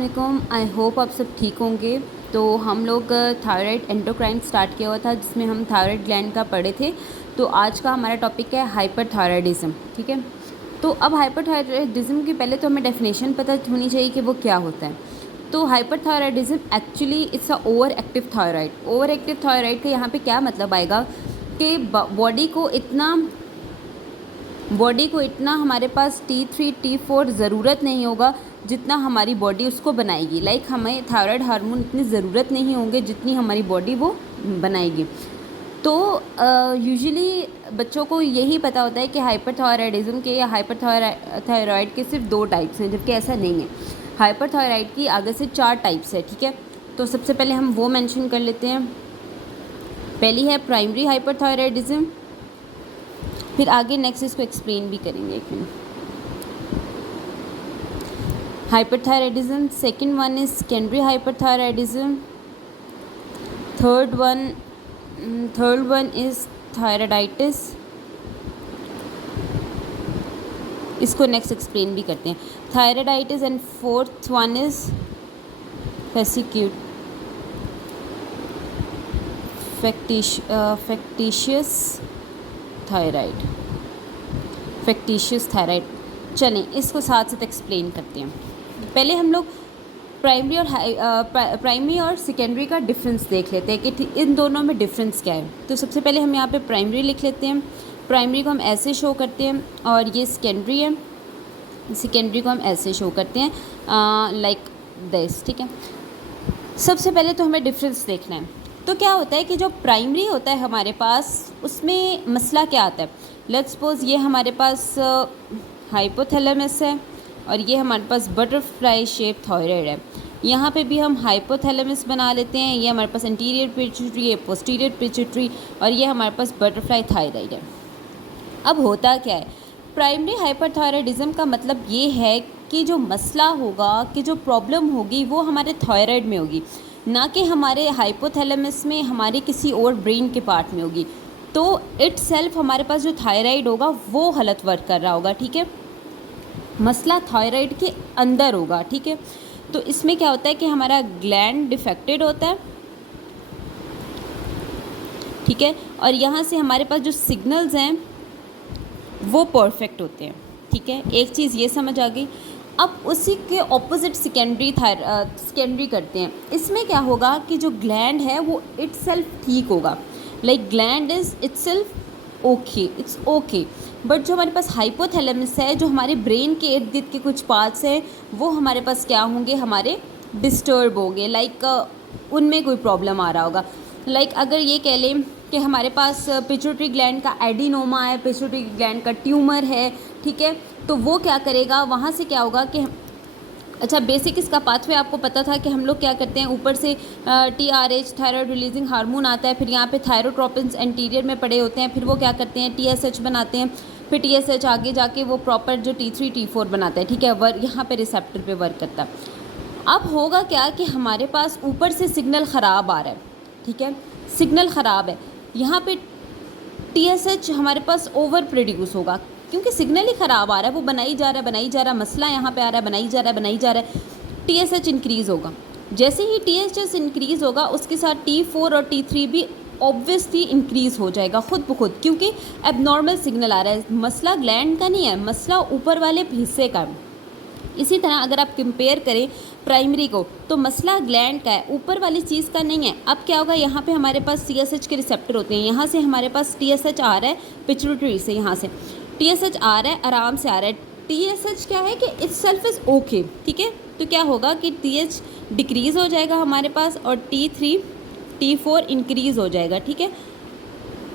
वालेकुम। I hope आप सब ठीक होंगे। तो हम लोग थायराइड एंडोक्राइन स्टार्ट किया हुआ था जिसमें हम थायराइड ग्लैंड का पढ़े थे। तो आज का हमारा टॉपिक है हाइपरथायराइडिज्म। ठीक है, तो अब हाइपरथायराइडिज्म की पहले तो हमें डेफिनेशन पता होनी चाहिए कि वो क्या होता है। तो hyperthyroidism actually it's a over active thyroid. Over active thyroid का यहाँ पे क्या मतलब आएगा कि बॉडी को इतना हमारे पास T3 T4 ज़रूरत नहीं होगा जितना हमारी बॉडी उसको बनाएगी। लाइक हमें थायराइड हार्मोन इतनी ज़रूरत नहीं होंगे जितनी हमारी बॉडी वो बनाएगी। तो यूजुअली बच्चों को यही पता होता है कि हाइपरथायराइडिज्म के या हाइपरथायराइड के सिर्फ 2 टाइप्स हैं, जबकि ऐसा नहीं है। हाइपरथायराइड की आगे से 4 टाइप्स है। ठीक है, तो सबसे पहले हम वो मेंशन कर लेते हैं। पहली है प्राइमरी हाइपरथायराइडिज्म, फिर आगे नेक्स्ट इसको एक्सप्लेन भी करेंगे एक minute. Hyperthyroidism, second one is secondary hyperthyroidism, third one is thyroiditis. इसको नेक्स्ट एक्सप्लेन भी करते हैं, thyroiditis. And fourth one is factitious thyroid. चलें इसको साथ साथ एक्सप्लेन करते हैं। पहले हम लोग प्राइमरी और सेकेंडरी का डिफरेंस देख लेते हैं कि इन दोनों में डिफरेंस क्या है। तो सबसे पहले हम यहाँ पे प्राइमरी लिख लेते हैं। प्राइमरी को हम ऐसे शो करते हैं और ये सेकेंडरी है। सेकेंडरी को हम ऐसे शो करते हैं लाइक दिस। ठीक है, सबसे पहले तो हमें डिफरेंस देखना है। तो क्या होता है कि जो प्राइमरी होता है हमारे पास, उसमें मसला क्या आता है। लेट्स सपोज ये हमारे पास हाइपोथैलेमस है और ये हमारे पास बटरफ्लाई शेप थायराइड है। यहाँ पे भी हम हाइपोथैलेमस बना लेते हैं। ये हमारे पास एंटीरियर पिट्यूटरी है, पोस्टीरियर पिट्यूटरी, और ये हमारे पास बटरफ्लाई थायराइड है। अब होता क्या है, प्राइमरी हाइपरथायराइडिज्म का मतलब ये है कि जो मसला होगा, कि जो प्रॉब्लम होगी वो हमारे थायराइड में होगी, ना कि हमारे हाइपोथैलेमस में, हमारे किसी और ब्रेन के पार्ट में होगी। तो इटसेल्फ हमारे पास जो थायराइड होगा वो गलत वर्क कर रहा होगा। ठीक है, मसला थायराइड के अंदर होगा। ठीक है, तो इसमें क्या होता है कि हमारा ग्लैंड डिफेक्टेड होता है। ठीक है, और यहाँ से हमारे पास जो सिग्नल्स हैं वो परफेक्ट होते हैं। ठीक है, एक चीज़ ये समझ आ गई। अब उसी के ऑपोजिट सेकेंडरी करते हैं। इसमें क्या होगा कि जो ग्लैंड है वो इटसेल्फ ठीक होगा, like gland is itself okay, it's okay. But जो हमारे पास हाइपोथैलेमस है, जो हमारे ब्रेन के इर्द गिर्द के कुछ पार्ट्स हैं, वो हमारे पास क्या होंगे, हमारे डिस्टर्ब होंगे। लाइक उनमें कोई प्रॉब्लम आ रहा होगा। लाइक अगर ये कह लें कि हमारे पास पिट्यूटरी ग्लैंड का एडिनोमा है, पिट्यूटरी ग्लैंड का ट्यूमर है। ठीक है, तो वो क्या करेगा, वहाँ से क्या होगा कि अच्छा, बेसिक इसका पाथवे आपको पता था कि हम लोग क्या करते हैं, ऊपर से TRH थायराइड रिलीजिंग हार्मोन आता है, फिर यहाँ पे थायरोट्रोपिन्स एंटीरियर में पड़े होते हैं, फिर वो क्या करते हैं TSH बनाते हैं, फिर TSH आगे जाके वो प्रॉपर जो T3 T4 बनाता है। ठीक है, यहाँ पे रिसेप्टर पे वर्क करता है। अब होगा क्या कि हमारे पास ऊपर से सिग्नल ख़राब आ रहा है। ठीक है, सिग्नल ख़राब है, यहाँ पे TSH हमारे पास ओवर प्रोड्यूस होगा क्योंकि सिग्नल ही ख़राब आ रहा है, वो बनाई जा रहा है, मसला यहाँ पे आ रहा है, बनाई जा रहा है। TSH इंक्रीज़ होगा। जैसे ही TSH इंक्रीज़ होगा उसके साथ T4 और T3 भी ऑब्वियसली इंक्रीज़ हो जाएगा खुद ब खुद, क्योंकि एबनॉर्मल सिग्नल आ रहा है। मसला ग्लैंड का नहीं है, मसला ऊपर वाले हिस्से का है। इसी तरह अगर आप कंपेयर करें प्राइमरी को, तो मसला ग्लैंड का है, ऊपर वाली चीज़ का नहीं है। अब क्या होगा, यहाँ पे हमारे पास TSH के रिसेप्टर होते हैं। यहाँ से हमारे पास TSH आ रहा है पिट्यूटरी से, यहाँ से TSH आ रहा है, आराम से आ रहा है। TSH क्या है कि इटसेल्फ इज़ ओके। ठीक है, तो क्या होगा कि TH डिक्रीज़ हो जाएगा हमारे पास और T3 T4 इंक्रीज़ हो जाएगा। ठीक है,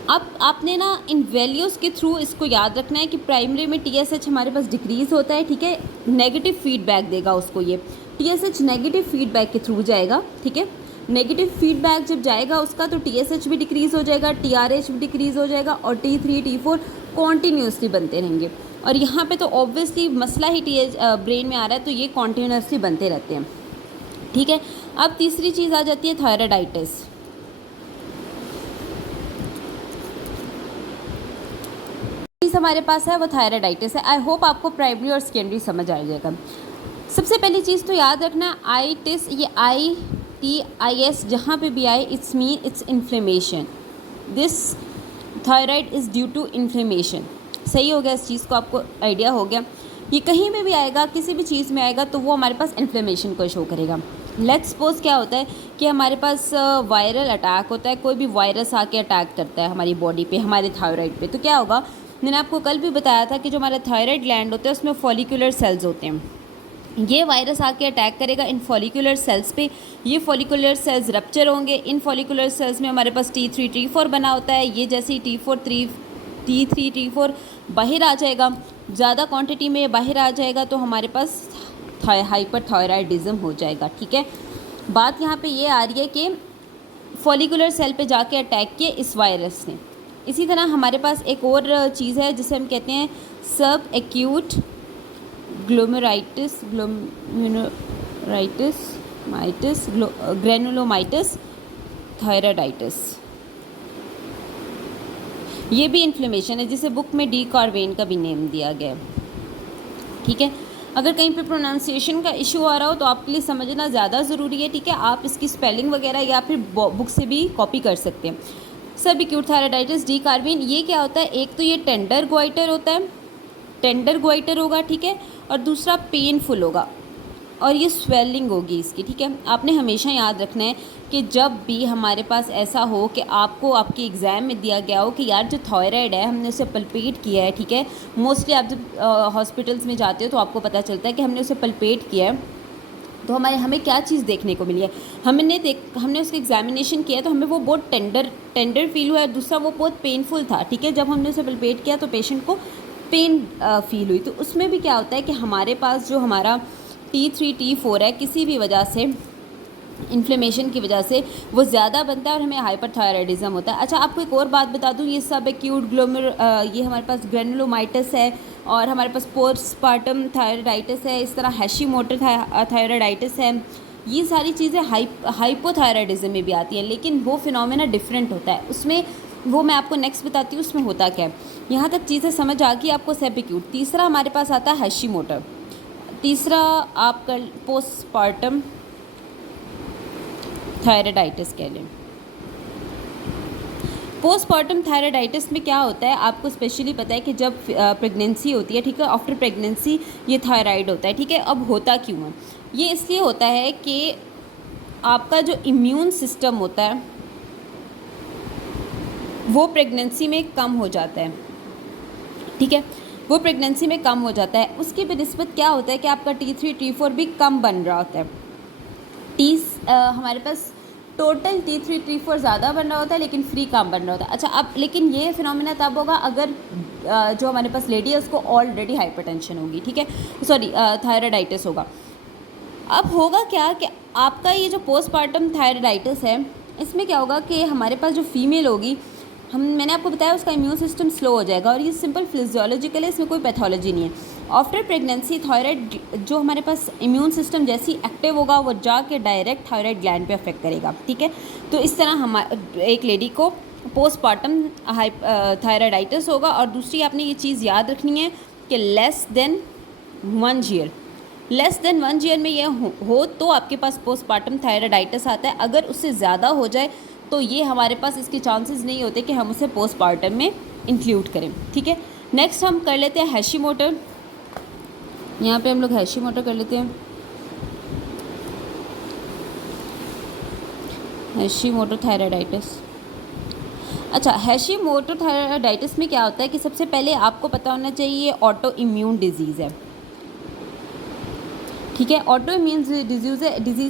अब आपने ना इन वैल्यूज़ के थ्रू इसको याद रखना है कि प्राइमरी में TSH हमारे पास डिक्रीज़ होता है। ठीक है, नेगेटिव फीडबैक देगा उसको, ये TSH नेगेटिव फीडबैक के थ्रू जाएगा। ठीक है, नेगेटिव फीडबैक जब जाएगा उसका, तो TSH भी डिक्रीज़ हो जाएगा, TRH भी डिक्रीज़ हो जाएगा और T3 T4 कॉन्टीन्यूसली बनते रहेंगे। और यहाँ पे तो ऑब्वियसली मसला ही ब्रेन में आ रहा है, तो ये कॉन्टीन्यूसली बनते रहते हैं। ठीक है, अब तीसरी चीज़ आ जाती है थायराइडाइटिस। हमारे पास है वो थायराइडाइटिस है। आई होप आपको प्राइमरी और सेकेंडरी समझ आ जाएगा। सबसे पहली चीज़ तो याद रखना, आइटिस, ये ITIS जहाँ पे भी आए, it's mean it's inflammation, this thyroid is due to inflammation. सही हो गया, इस चीज़ को आपको आइडिया हो गया। ये कहीं में भी आएगा, किसी भी चीज़ में आएगा तो वो हमारे पास इन्फ्लेमेशन को शो करेगा। लेट्स सपोज क्या होता है कि हमारे पास वायरल अटैक होता है, कोई भी वायरस आके अटैक करता है हमारी बॉडी पे, हमारे थायराइड पे, तो क्या होगा, मैंने आपको कल भी बताया था कि जो हमारा थायराइड ग्लैंड होता है उसमें फॉलिकुलर सेल्स होते हैं। ये वायरस आके अटैक करेगा इन फॉलिकुलर सेल्स पे, ये फॉलिकुलर सेल्स रप्चर होंगे। इन फॉलिकुलर सेल्स में हमारे पास T3 T4 बना होता है। ये जैसे ही T3 T4 बाहर आ जाएगा, ज़्यादा क्वांटिटी में बाहर आ जाएगा तो हमारे पास हाइपरथायराइडिज्म हो जाएगा। ठीक है, बात यहाँ पे ये आ रही है कि फॉलिकुलर सेल पे जाके अटैक किए इस वायरस ने। इसी तरह हमारे पास एक और चीज़ है जिसे हम कहते हैं सब एक्यूट ग्रेनुलोमाइटिस थायराइडाइटिस। ये भी इन्फ्लेमेशन है जिसे बुक में डी कार्वेन का भी नेम दिया गया है। ठीक है, अगर कहीं पे प्रोनाउंसिएशन का इशू आ रहा हो तो आपके लिए समझना ज़्यादा ज़रूरी है। ठीक है, आप इसकी स्पेलिंग वगैरह या फिर बुक से भी कॉपी कर सकते हैं। सब एक्यूट थायराइडाइटिस डी कार्वेन, ये क्या होता है, एक तो ये टेंडर ग्वाइटर होता है, टेंडर ग्वाइटर होगा। ठीक है, और दूसरा पेनफुल होगा और ये स्वेलिंग होगी इसकी। ठीक है, आपने हमेशा याद रखना है कि जब भी हमारे पास ऐसा हो कि आपको आपके एग्ज़ाम में दिया गया हो कि यार जो थायराइड है हमने उसे पल्पेट किया है। ठीक है, मोस्टली आप जब हॉस्पिटल्स में जाते हो तो आपको पता चलता है कि हमने उसे पल्पेट किया है, तो हमें क्या चीज़ देखने को मिली है, हमने उसका एग्जामिनेशन किया तो हमें वो बहुत टेंडर फील हुआ है, दूसरा वो बहुत पेनफुल था। ठीक है, जब हमने उसे पल्पेट किया तो पेशेंट को पेन फील हुई। तो उसमें भी क्या होता है कि हमारे पास जो हमारा T3 T4 है, किसी भी वजह से, इन्फ्लेमेशन की वजह से वो ज़्यादा बनता है और हमें हाइपरथायराइडिज्म होता है। अच्छा, आपको एक और बात बता दूं, ये सब एक्यूट ये हमारे पास ग्रेनुलोमाइटिस है और हमारे पास पोस्टपार्टम थायराइडाइटिस है, इस तरह हैशीमोटो थायराइडाइटिस है। ये सारी चीज़ें हाइपोथायराइडिज्म में भी आती हैं, लेकिन वो फिनोमेना डिफरेंट होता है। उसमें वो मैं आपको नेक्स्ट बताती हूँ उसमें होता क्या है। यहाँ तक चीज़ें समझ आ गई आपको, सब एक्यूट। तीसरा हमारे पास आता है हैशीमोटो, तीसरा आपका पोस्टपार्टम थायराइडाइटिस कह लें। पोस्टपार्टम थायराइडाइटिस में क्या होता है, आपको स्पेशली पता है कि जब प्रेगनेंसी होती है, ठीक है, आफ्टर प्रेगनेंसी ये थायराइड होता है। ठीक है, अब होता क्यों है, ये इसलिए होता है कि आपका जो इम्यून सिस्टम होता है वो प्रेगनेंसी में कम हो जाता है। ठीक है, वो प्रेगनेंसी में कम हो जाता है, उसकी बनिस्बत क्या होता है कि आपका T3 T4 भी कम बन रहा होता है। हमारे पास टोटल T3 T4 ज़्यादा बन रहा होता है लेकिन फ्री कम बन रहा होता है। अच्छा, अब लेकिन ये फिनोमेना तब होगा अगर जो हमारे पास लेडी है उसको ऑलरेडी हाइपरटेंशन होगी। ठीक है, सॉरी, थायराइडाइटिस होगा। अब होगा क्या कि आपका ये जो पोस्टपार्टम थायराइडाइटिस है, इसमें क्या होगा कि हमारे पास जो फीमेल होगी, मैंने आपको बताया उसका इम्यून सिस्टम स्लो हो जाएगा और ये सिंपल फिजियोलॉजिकल है, इसमें कोई पैथोलॉजी नहीं है। आफ्टर प्रेगनेंसी थायराइड जो हमारे पास इम्यून सिस्टम जैसी एक्टिव होगा वो जाके डायरेक्ट थायराइड ग्लैंड पे अफेक्ट करेगा। ठीक है, तो इस तरह हम एक लेडी को पोस्टपार्टम थायराइडाइटिस होगा। और दूसरी आपने ये चीज़ याद रखनी है कि लेस देन 1 ईयर में ये हो तो आपके पास पोस्टपार्टम थायराइडाइटिस आता है। अगर उससे ज़्यादा हो जाए तो ये हमारे पास इसके चांसेस नहीं होते कि हम उसे पोस्टपार्टम में इंक्लूड करें। ठीक है, नेक्स्ट हम कर लेते हैं हैशीमोटो। यहाँ पे हम लोग हैशीमोटो कर लेते हैं, हैशीमोटो थायराइडाइटिस। अच्छा, हैशीमोटो थायराइडाइटिस में क्या होता है कि सबसे पहले आपको पता होना चाहिए ऑटो इम्यून डिजीज़ है। ठीक है, ऑटो इम्यून डिजीज़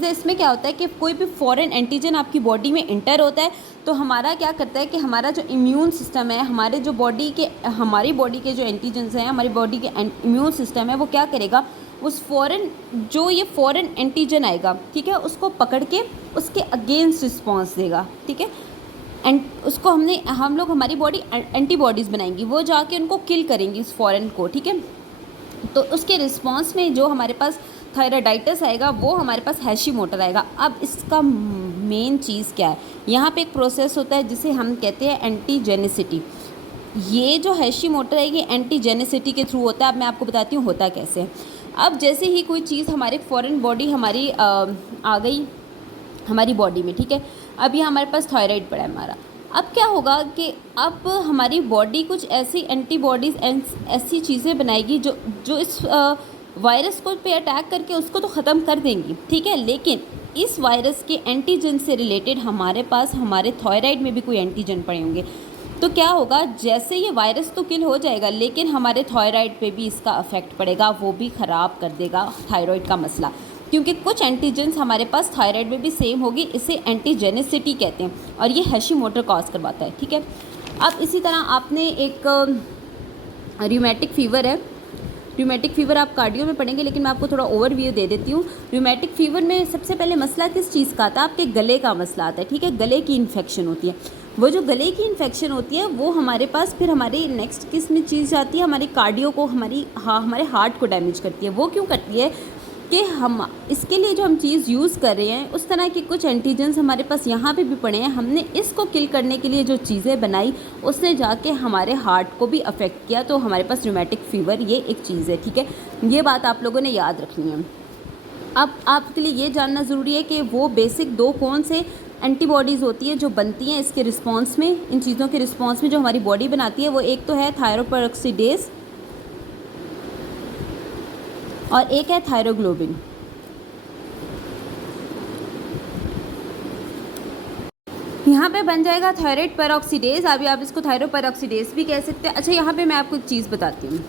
है। इसमें क्या होता है कि कोई भी फॉरेन एंटीजन आपकी बॉडी में इंटर होता है तो हमारा क्या करता है कि हमारा जो इम्यून सिस्टम है, हमारी बॉडी के जो एंटीजन्स हैं, हमारी बॉडी के इम्यून सिस्टम है, वो क्या करेगा, उस फॉरेन एंटीजन आएगा, ठीक है, उसको पकड़ के उसके अगेंस्ट रिस्पॉन्स देगा। ठीक है, एंड उसको हम लोग हमारी बॉडी एंटीबॉडीज़ बनाएंगी, वो जाके उनको किल करेंगी उस फॉरेन को। ठीक है, तो उसके रिस्पॉन्स में जो हमारे पास थायराइडाइटिस आएगा वो हमारे पास हैशीमोटो आएगा। अब इसका मेन चीज़ क्या है, यहाँ पे एक प्रोसेस होता है जिसे हम कहते हैं एंटीजेनिसिटी। ये जो हैशीमोटो है ये एंटीजेनिसिटी के थ्रू होता है। अब मैं आपको बताती हूँ होता कैसे है। अब जैसे ही कोई चीज़ हमारे फॉरेन बॉडी हमारी आ गई हमारी बॉडी में, ठीक है, अब ये हमारे पास थायराइड पड़ा है हमारा। अब क्या होगा कि अब हमारी बॉडी कुछ ऐसी एंटीबॉडीज़ ऐसी चीज़ें बनाएगी जो जो इस वायरस को पे अटैक करके उसको तो ख़त्म कर देंगी, ठीक है, लेकिन इस वायरस के एंटीजन से रिलेटेड हमारे पास हमारे थायराइड में भी कोई एंटीजन पड़े होंगे। तो क्या होगा, जैसे ये वायरस तो किल हो जाएगा लेकिन हमारे थायराइड पे भी इसका अफेक्ट पड़ेगा, वो भी ख़राब कर देगा थायराइड का मसला, क्योंकि कुछ एंटीजन्स हमारे पास थायराइड में भी सेम होगी। इसे एंटीजेनिसिटी कहते हैं और ये हैशीमोटो कॉज करवाता है, ठीक है। अब इसी तरह आपने एक रूमेटिक फ़ीवर है, रूमेटिक फ़ीवर आप कार्डियो में पढ़ेंगे लेकिन मैं आपको थोड़ा ओवरव्यू दे देती हूँ। रूमेटिक फ़ीवर में सबसे पहले मसला किस चीज़ का आता है, आपके गले का मसला आता है, ठीक है, गले की इन्फेक्शन होती है। वो जो गले की इन्फेक्शन होती है वो हमारे पास फिर हमारी नेक्स्ट किस में चीज़ आती है, हमारे कार्डियो को, हमारे हार्ट को डैमेज करती है। वो क्यों करती है कि हम इसके लिए जो हम चीज़ यूज़ कर रहे हैं उस तरह के कुछ एंटीजन्स हमारे पास यहाँ पे भी पड़े हैं। हमने इसको किल करने के लिए जो चीज़ें बनाई उसने जाके हमारे हार्ट को भी अफेक्ट किया, तो हमारे पास रूमेटिक फ़ीवर ये एक चीज़ है, ठीक है। ये बात आप लोगों ने याद रखनी है। अब आपके लिए ये जानना ज़रूरी है कि वो बेसिक दो कौन से एंटीबॉडीज़ होती हैं जो बनती हैं इसके रिस्पॉन्स में, इन चीज़ों के रिस्पॉन्स में जो हमारी बॉडी बनाती है। वो एक तो है थायरोपेरोक्सीडेज और एक है थायरोग्लोबिन। यहाँ पे बन जाएगा थायराइड पेरोक्सीडेज, अभी आप इसको थायरोपेरोक्सीडेज भी कह सकते हैं। अच्छा, यहाँ पे मैं आपको एक चीज़ बताती हूँ,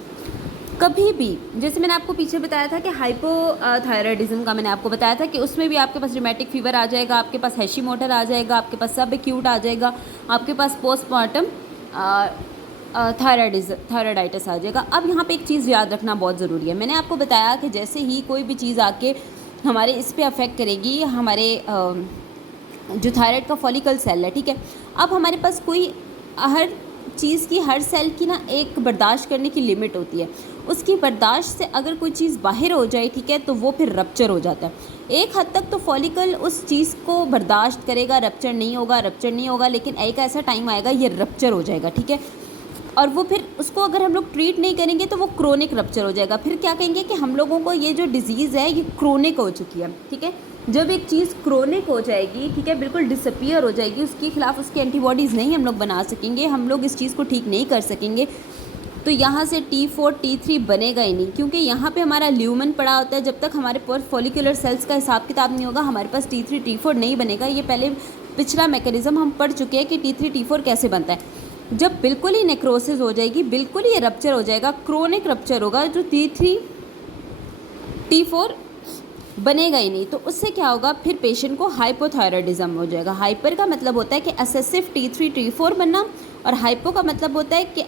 कभी भी जैसे मैंने आपको पीछे बताया था कि हाइपोथायराइडिज्म का मैंने आपको बताया था कि उसमें भी आपके पास रूमेटिक फ़ीवर आ जाएगा, आपके पास हैशीमोटर आ जाएगा, आपके पास सब एक्यूट आ जाएगा, आपके पास पोस्टमार्टम थायराइडाइटिस आ जाएगा। अब यहाँ पे एक चीज़ याद रखना बहुत ज़रूरी है। मैंने आपको बताया कि जैसे ही कोई भी चीज़ आके हमारे इस पे अफेक्ट करेगी, हमारे जो थायराइड का फॉलिकल सेल है, ठीक है, अब हमारे पास कोई हर चीज़ की, हर सेल की ना एक बर्दाश्त करने की लिमिट होती है। उसकी बर्दाश्त से अगर कोई चीज़ बाहर हो जाए, ठीक है, तो वो फिर रप्चर हो जाता है। एक हद तक तो फॉलिकल उस चीज़ को बर्दाश्त करेगा, रप्चर नहीं होगा, लेकिन एक ऐसा टाइम आएगा ये रप्चर हो जाएगा, ठीक है। और वो फिर उसको अगर हम लोग ट्रीट नहीं करेंगे तो वो क्रोनिक रप्चर हो जाएगा। फिर क्या कहेंगे कि हम लोगों को ये जो डिज़ीज़ है ये क्रोनिक हो चुकी है, ठीक है। जब एक चीज़ क्रोनिक हो जाएगी, ठीक है, बिल्कुल डिसअपीयर हो जाएगी, उसके खिलाफ उसकी एंटीबॉडीज़ नहीं हम लोग बना सकेंगे, हम लोग इस चीज़ को ठीक नहीं कर सकेंगे, तो यहाँ से T4 T3 बनेगा ही नहीं, क्योंकि यहाँ पे हमारा ल्यूमन पड़ा होता है। जब तक हमारे फॉलिकुलर सेल्स का हिसाब किताब नहीं होगा हमारे पास T3 T4 नहीं बनेगा। ये पहले पिछला मैकेनिज़्म हम पढ़ चुके हैं कि T3 T4 कैसे बनता है। जब बिल्कुल ही नेक्रोसिस हो जाएगी, बिल्कुल ही रप्चर हो जाएगा, क्रोनिक रप्चर होगा, जो T3 T4 बनेगा ही नहीं, तो उससे क्या होगा, फिर पेशेंट को हाइपोथायराइडिज्म हो जाएगा। हाइपर का मतलब होता है कि एक्सेसिव T3 T4 बनना, और हाइपो का मतलब होता है कि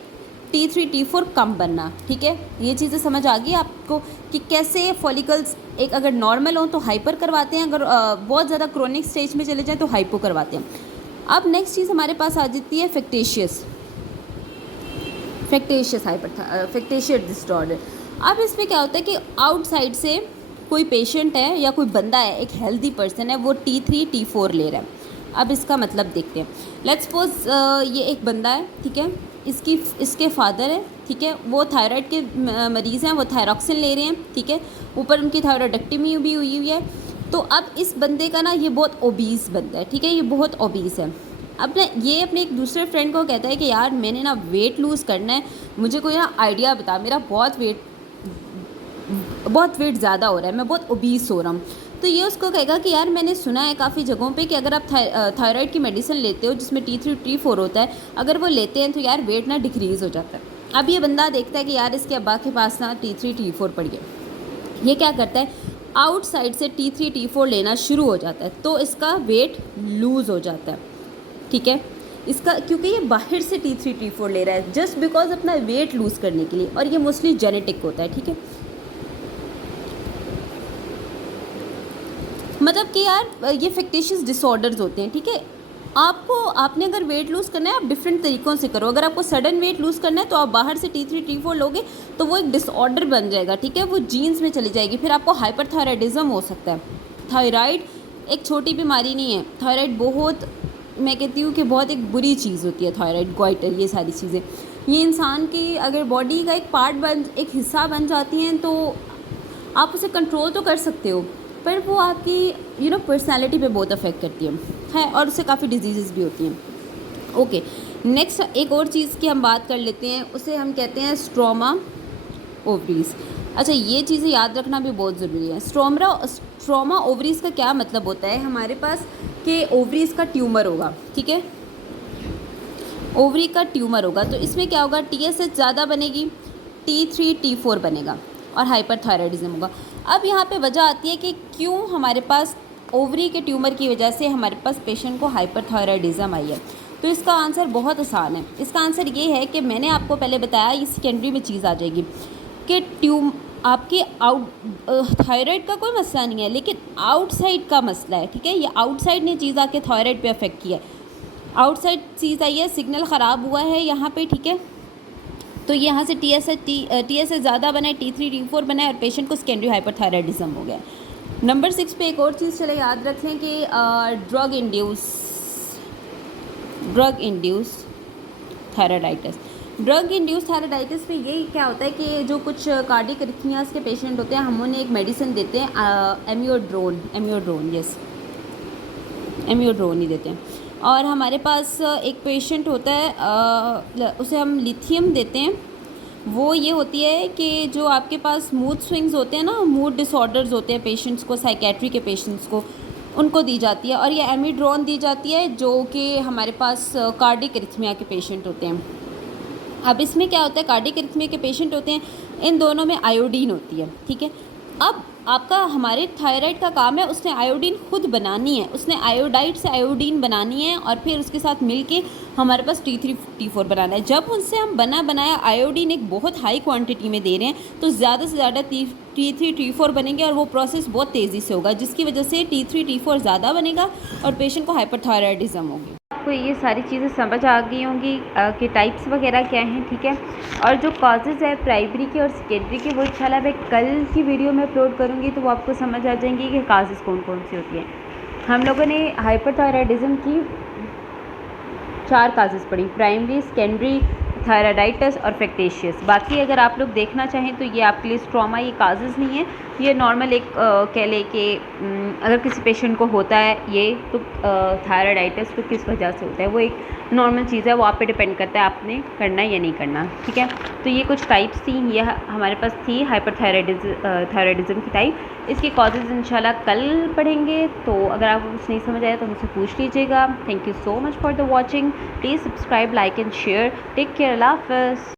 T3 T4 कम बनना, ठीक है। ये चीज़ें समझ आ गई आपको कि कैसे फॉलिकल्स एक अगर नॉर्मल हो तो हाइपर करवाते हैं, अगर बहुत ज़्यादा क्रोनिक स्टेज में चले जाएँ तो हाइपो करवाते हैं। अब नेक्स्ट चीज़ हमारे पास आ जाती है फैक्टेशियस डिसऑर्डर। अब इसमें क्या होता है कि आउटसाइड से कोई पेशेंट है या कोई बंदा है, एक हेल्दी पर्सन है, वो T3 T4 ले रहा है। अब इसका मतलब देखते हैं। लेट्स सपोज ये एक बंदा है, ठीक है, इसके फादर है, ठीक है, वो थायराइड के मरीज़ हैं, वो थायरॉक्सिन ले रहे हैं, ठीक है, ऊपर उनकी थायराइडेक्टमी भी हुई हुई है। तो अब इस बंदे का ना, ये बहुत ओबीस बंदा है, ठीक है, ये बहुत ओबीस है। अब ना ये अपने एक दूसरे फ्रेंड को कहता है कि यार मैंने ना वेट लूज़ करना है, मुझे कोई ना आइडिया बता, मेरा बहुत वेट ज़्यादा हो रहा है, मैं बहुत ओबीस हो रहा हूँ। तो ये उसको कहेगा कि यार मैंने सुना है काफ़ी जगहों पे कि अगर आप थायराइड की मेडिसिन लेते हो जिसमें T3 T4 होता है, अगर वो लेते हैं तो यार वेट ना डिक्रीज़ हो जाता है। अब ये बंदा देखता है कि यार इसके अब्बा के पास ना T3 T4 पड़ गया। ये क्या करता है, आउटसाइड से T3 T4 लेना शुरू हो जाता है, तो इसका वेट लूज़ हो जाता है, ठीक है, इसका, क्योंकि ये बाहर से T3 T4 ले रहा है जस्ट बिकॉज अपना वेट लूज़ करने के लिए, और ये मोस्टली जेनेटिक होता है, ठीक है। मतलब कि यार ये फैक्टेशियस डिसऑर्डर्स होते हैं, ठीक है। आपने अगर वेट लूज़ करना है आप डिफरेंट तरीक़ों से करो। अगर आपको सडन वेट लूज़ करना है तो आप बाहर से T3 T4 लोगे तो वो एक डिसऑर्डर बन जाएगा, ठीक है, वो जीन्स में चली जाएगी, फिर आपको हाइपरथायराइडिज्म हो सकता है। थायराइड एक छोटी बीमारी नहीं है, थायराइड बहुत, मैं कहती हूँ कि बहुत एक बुरी चीज़ होती है थायराइड, गोइटर, ये सारी चीज़ें, ये इंसान की अगर बॉडी का एक पार्ट एक हिस्सा बन जाती हैं तो आप उसे कंट्रोल तो कर सकते हो, पर वो आपकी पर्सनैलिटी पे बहुत अफेक्ट करती है और उससे काफ़ी डिजीज़ भी होती हैं। ओके, नेक्स्ट एक और चीज़ की हम बात कर लेते हैं, उसे हम कहते हैं स्ट्रोमा ओवरीज। अच्छा, ये चीज़ें याद रखना भी बहुत ज़रूरी है। स्ट्रोमा ओवरीज का क्या मतलब होता है, हमारे पास कि ओवरीज का ट्यूमर होगा, ठीक है, ओवरी का ट्यूमर होगा, तो इसमें क्या होगा, TSH ज़्यादा बनेगी, T3 T4 बनेगा और हाइपरथायराइडिज्म होगा। अब यहाँ पे वजह आती है कि क्यों हमारे पास ओवरी के ट्यूमर की वजह से हमारे पास पेशेंट को हाइपरथायराइडिज्म आई है। तो इसका आंसर बहुत आसान है। इसका आंसर ये है कि मैंने आपको पहले बताया, ये सेकेंडरी में चीज़ आ जाएगी कि आपकी थायराइड का कोई मसला नहीं है, लेकिन आउटसाइड का मसला है, ठीक है। ये आउटसाइड ने चीज़ आके थायराइड पे अफेक्ट किया है, आउटसाइड चीज़ आई है, सिग्नल ख़राब हुआ है यहाँ पे, ठीक है। तो यहाँ से TSH ज़्यादा बना है, T3 T4 बना है और पेशेंट को सेकेंडरी हाइपरथायराइडिज्म हो गया। नंबर 6 पे एक और चीज़ चले याद रख लें कि drug induce thyroiditis. Drug induce thyroiditis में ये क्या होता है कि जो कुछ कार्डियक अरिथमियास के पेशेंट होते हैं, हम उन्हें एक मेडिसिन देते हैं, एमियोड्रोन ही देते हैं। और हमारे पास एक पेशेंट होता है, उसे हम लिथियम देते हैं। वो ये होती है कि जो आपके पास मूड स्विंग्स होते हैं ना, मूड डिसऑर्डर्स होते हैं पेशेंट्स को, साइकेट्री के पेशेंट्स को, उनको दी जाती है। और ये एमिड्रोन दी जाती है जो कि हमारे पास कार्डियक अरिथमिया के पेशेंट होते हैं। अब इसमें क्या होता है, कार्डियक अरिथमिया के पेशेंट होते हैं, इन दोनों में आयोडीन होती है, ठीक है। अब आपका हमारे थायराइड का काम है, उसने आयोडीन खुद बनानी है, उसने आयोडाइड से आयोडीन बनानी है और फिर उसके साथ मिलके हमारे पास T3 T4 बनाना है। जब उनसे हम बनाया आयोडीन एक बहुत हाई क्वांटिटी में दे रहे हैं, तो ज़्यादा से ज़्यादा T3 T4 बनेंगे और वो प्रोसेस बहुत तेज़ी से होगा, जिसकी वजह से T3 T4 ज़्यादा बनेगा और पेशेंट को हाइपरथायराइडिज्म होगी। आपको ये सारी चीज़ें समझ आ गई होंगी कि टाइप्स वगैरह क्या हैं, ठीक है। और जो कॉजेज़ है प्राइमरी के और सेकेंडरी के, वो इंशाल्लाह मैं कल की वीडियो में अपलोड करूँगी, तो वो आपको समझ आ जाएंगी कि कॉजेज़ कौन कौन सी होती हैं। हम लोगों ने हाइपरथायराइडिज्म की 4 काजेज़ पढ़ी, प्राइमरी, सेकेंडरी, थायराइडाइटिस और फैक्टेशियस। बाकी अगर आप लोग देखना चाहें तो ये आपके लिए स्ट्रोमा ये काजेज़ नहीं है, ये नॉर्मल एक कह लें कि अगर किसी पेशेंट को होता है ये, तो थायराइडाइटिस तो किस वजह से होता है, वो एक नॉर्मल चीज़ है, वो आप पे डिपेंड करता है आपने करना है या नहीं करना, ठीक है। तो ये कुछ टाइप्स थी, ये हमारे पास थी थायराइडिज्म की टाइप। इसके कॉजेज़ इंशाल्लाह कल पढ़ेंगे, तो अगर आपको कुछ नहीं समझ आया तो मुझसे पूछ लीजिएगा। Thank you so much for the watching, please subscribe, like and share, take care, अल्लाह हाफ़िज़।